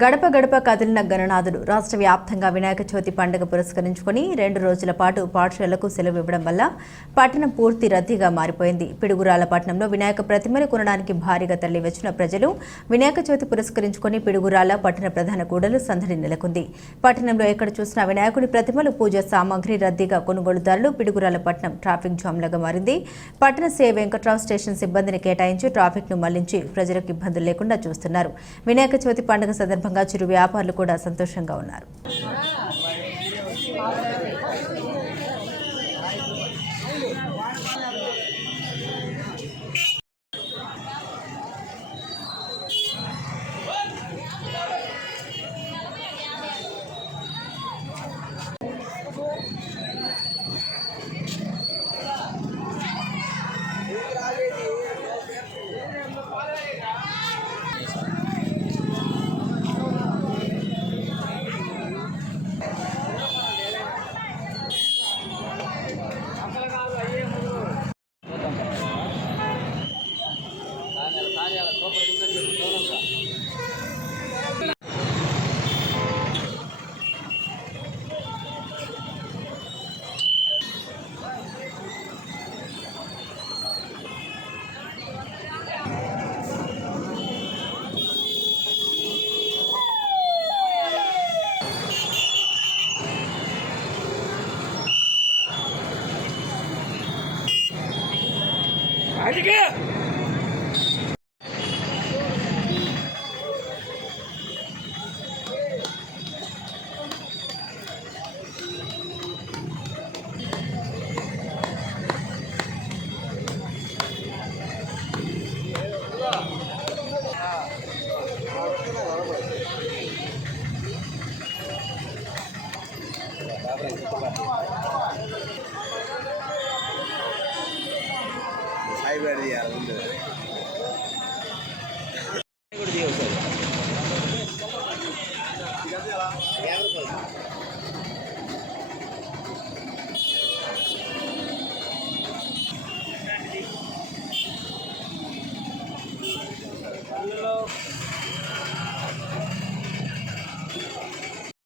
గడప గడప కదిలిన గణనాథుడు రాష్ట్ర వ్యాప్తంగా వినాయక చవితి పండుగ పురస్కరించుకుని 2 రోజుల పాటు పాఠశాలలకు సెలవు ఇవ్వడం వల్ల పట్టణం పూర్తి రద్దీగా మారిపోయింది. పిడుగురాల పట్టణంలో వినాయక ప్రతిమలు కొనడానికి భారీగా తరలివచ్చిన ప్రజలు వినాయక చవితి పురస్కరించుకుని పిడుగురాల పట్టణ ప్రధాన కూడలు సందడి నెలకొంది. పట్టణంలో ఎక్కడ చూసినా వినాయకుడి ప్రతిమలు, పూజ సామాగ్రి రద్దీగా కొనుగోలుదారులు. పిడుగురాల పట్టణం ట్రాఫిక్ జామ్లాగా మారింది. పట్టణ సీఐ వెంకట్రావు స్టేషన్ సిబ్బందిని కేటాయించి ట్రాఫిక్ ను మళ్లించి ప్రజలకు ఇబ్బందులు లేకుండా చూస్తున్నారు. వినాయక చవితి పండుగ సందర్భంగా చిరు వ్యాపారులు కూడా సంతోషంగా ఉన్నారు. ₹50